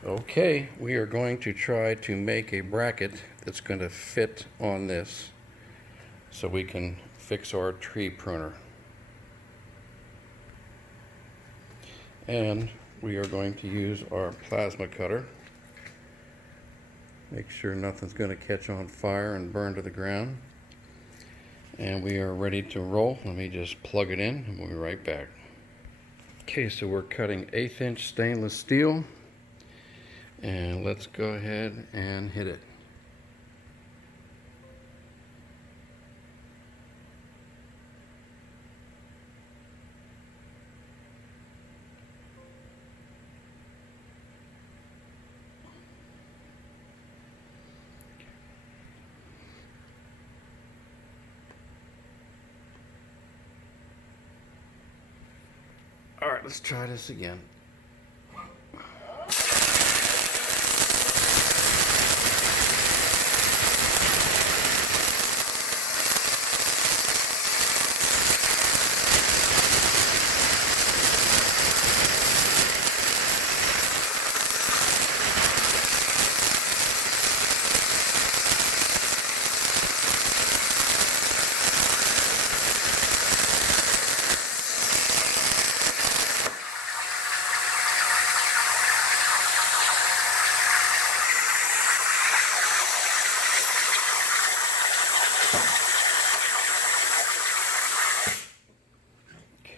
Okay, we are going to try to make a bracket that's going to fit on this so we can fix our tree pruner. And we are going to use our plasma cutter. Make sure nothing's going to catch on fire and burn to the ground. And we are ready to roll. Let me just plug it in and we'll be right back. Okay, so we're cutting 1/8 inch stainless steel. And let's go ahead and hit it. All right, let's try this again.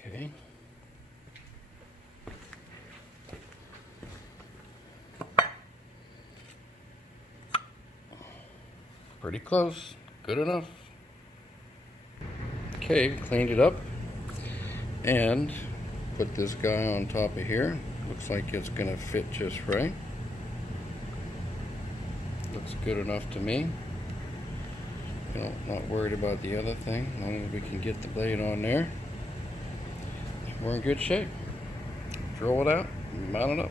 Okay. Pretty close. Good enough. Okay, cleaned it up and put this guy on top of here. Looks like it's gonna fit just right. Looks good enough to me. You know, not worried about the other thing. As long as we can get the blade on there, we're in good shape. Roll it out, mount it up.